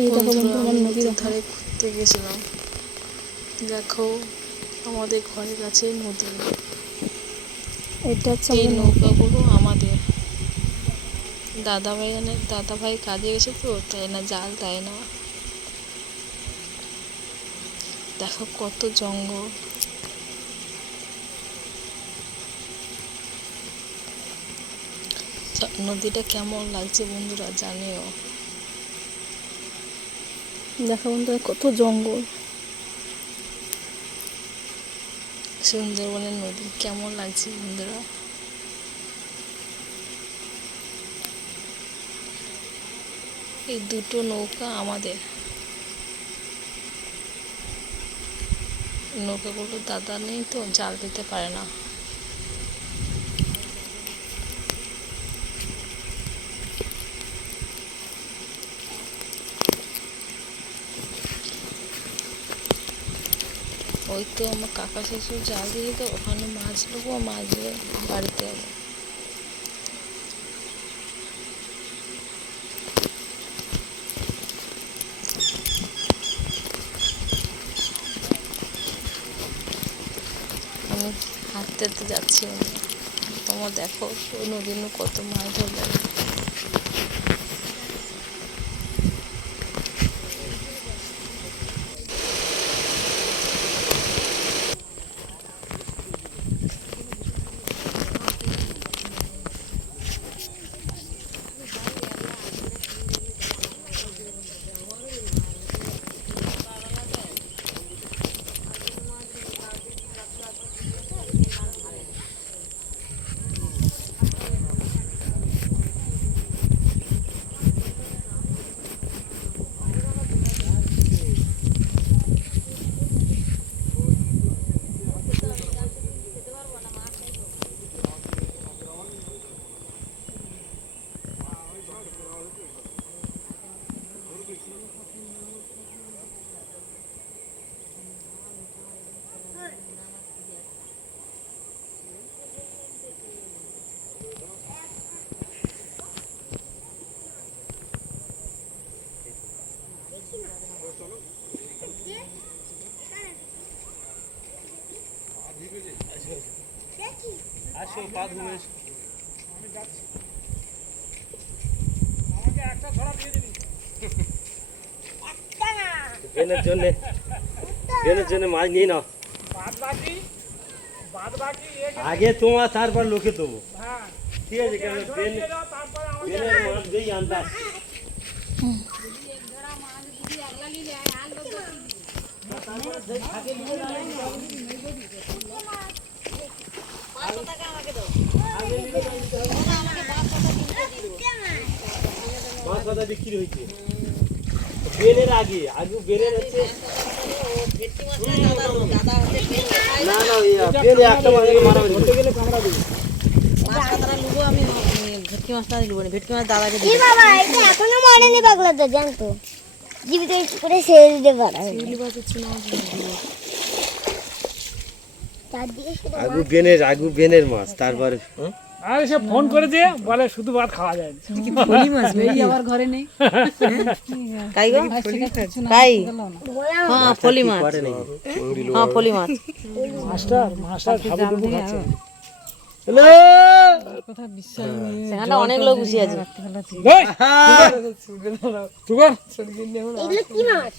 এই দেখো বন্ধুরা, বন্ধু, আমার আমি নদী নদীর দেখো। ধারে ঘুরতে গেছিলাম। দেখো আমাদের ঘরের কাছে নদী। এটা হচ্ছে এই আমাদের নৌকা। নৌকাগুলো আমাদের দাদা ভাই কাজে গেছে, তো তাই না জাল দেয় না। দেখো কত জঙ্গল। নদীটা কেমন লাগছে বন্ধুরা জানিও। দেখো বন্ধু, কত জঙ্গল। সুন্দরবনের নদী কেমন লাগছে বন্ধুরা। এই দুটো নৌকা আমাদের। নৌকাগুলো দাদা নেই তো জাল দিতে পারে না। ওই তো আমার কাকা শ্বশুর জাল দিয়ে তো ওখানে মাছ নেবো, মাছ দিয়ে বাড়িতে যাবো। আমি হাঁটতে হাঁটতে যাচ্ছি বন্ধুরা। তোমার দেখো ওই নদীর কত মাছ ধরবে। বেনের জন্য মাছ নিয়ে নাও, আগে তোমার তারপর লোকে দেবো। ঠিক আছে, কেন বেনের মাছ দিয়েই আন্দাজ। মাছ কথা বিক্রি হয়েছে বেনের আগে বেনের হচ্ছে না না বেলে একটা মারা ধরতে গেলে কামড়া দেবে। মাছ কাটাটা লুবো আমি, ভেটকি মাছটা লুবো না, ভেটকি মাছ দাদাকে দিই। বাবা এটা এখনো মরেনি পাগলা তো জানতো, জীবিত করে ছেড়ে দিতে পারে। আগু বেনের মাছ তারপর আর সে ফোন করে দিয়ে বলে শুধু ভাত খাওয়া যায় না। ফলি মাছ বেরি আবার ঘরে নেই। কাই গো কাই, হ্যাঁ ফলি মাছ, হ্যাঁ ফলি মাছ। মাস্টার খাবো খাচ্ছে। সেখানে অনেক লোক বসে আছে। এগুলো কি মাছ?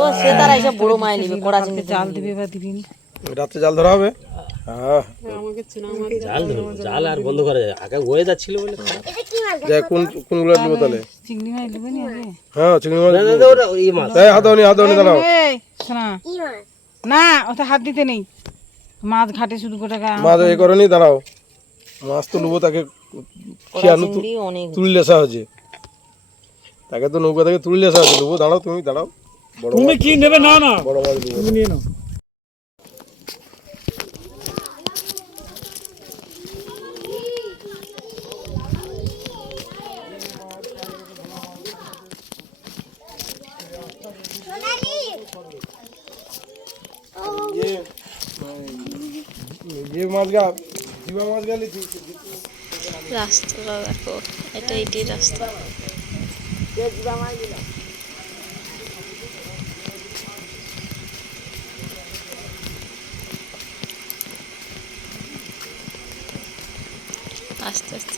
ও সে তারা এসব বড় মাছ নিবে, কড়া চিংড়ি জাল দিবে বা দিবেন। রাতে জাল ধরা হবে। হ্যাঁ জাল আর বন্ধ করা যায়, আগে ওয়েদার ছিল বলে। এটা কি মাছ? যাই কোনগুলো নিব তাহলে? চিংড়ি মাছ নেবে নি আগে? হ্যাঁ চিংড়ি মাছ। ওটা এই মাছ। এই হাত দাও দাঁড়াও। এই শোনা কি মাছ? না, ওটা হাত দিতে নেই। মাছ ঘাটে শুধু গোটা মাছ এ করনি, দাঁড়াও। মাছ তো নেবো, তাকে খেয়ানো তুললে আসা হচ্ছে, তাকে তো নৌকা থেকে তুললে আসা হচ্ছে। নেবো, দাঁড়াও তুমি দাঁড়াও। বড় তুমি কি নেবে? না না বড় মাছ নেবো। তুমি নিয়ে নাও। যে মাছ গা দিবা মাছ গেলে রাস্তাটা দেখো, এটা এটি রাস্তা।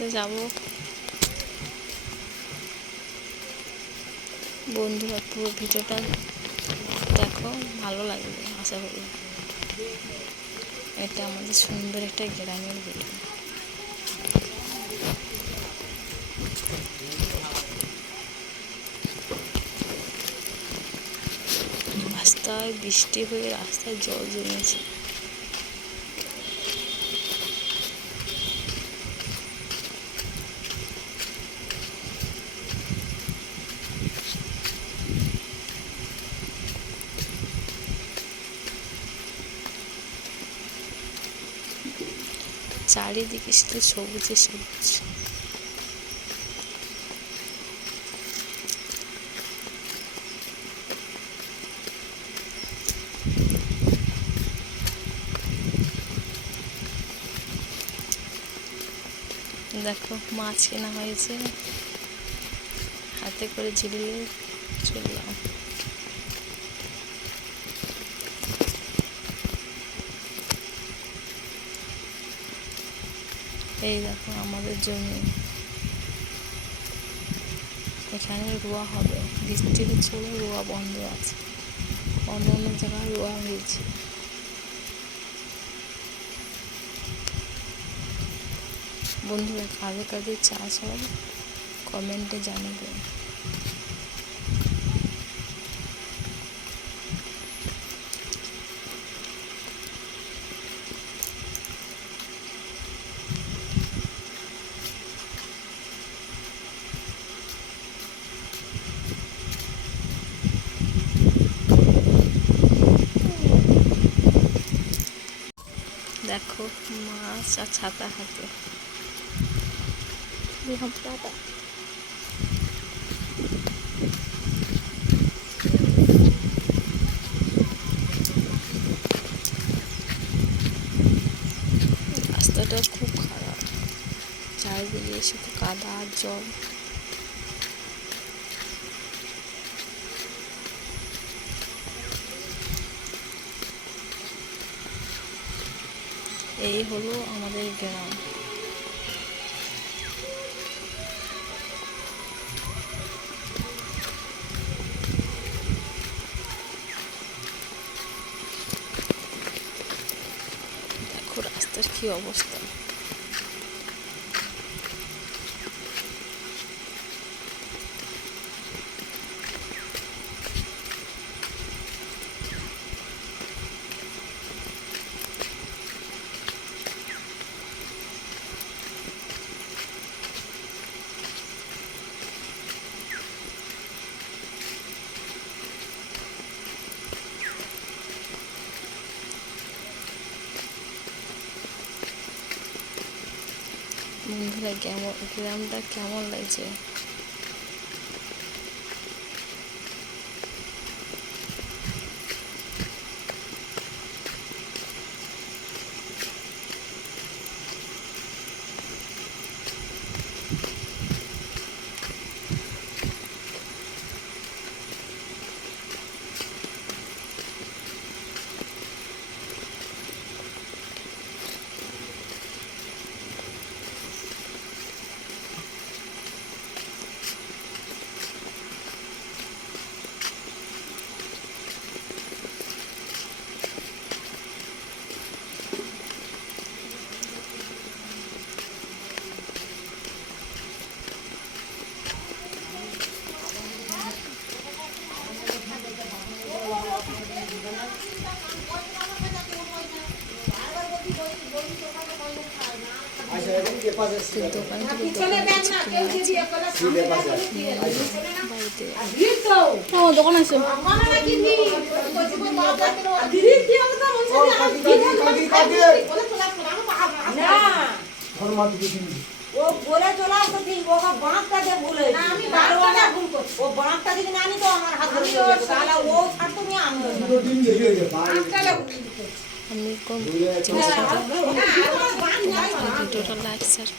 আসতে যাব। বন্ধুরা পুরো ভিডিওটা দেখো, ভালো লাগবে আশা করি। এটা আমাদের সুন্দর একটা গ্রামের ভিডিও। রাস্তায় বৃষ্টি হয়ে রাস্তায় জল জমেছে। চারিদিকে শুধু সবুজে সবুজ। দেখো মাছ কেনা হয়েছে, হাতে করে ঝিলিয়ে চললাম। এই দেখো আমাদের জমি, এখানে রোয়া হবে। বৃষ্টি হচ্ছে বলে রোয়া বন্ধ আছে, অন্য অন্য জায়গায় রোয়া হয়েছে। বন্ধুরা কাদের কাদের চাষ হয় কমেন্টে জানাবেন। দেখো মাছ আর ছাতা হাতে। রাস্তাটা খুব খারাপ, চারিদিকে শুধু কাদা আর জল। এই হলো আমাদের গ্রাম। দেখো রাস্তার কি অবস্থা। বন্ধুরা গ্রামটা কেমন লাগছে? দোকান দোকান আছে। ও বলে চলে আসো, ঠিক ও বাঁধটা যে ভুলে না, আমি বাঁধটা ভুল করছি। ও বাঁধটা যদি না নিত আমার হাত ধরে তাহলে ও ছাড়তো না, আমি আমি কোন ভিডিওটা লাইক শেয়ার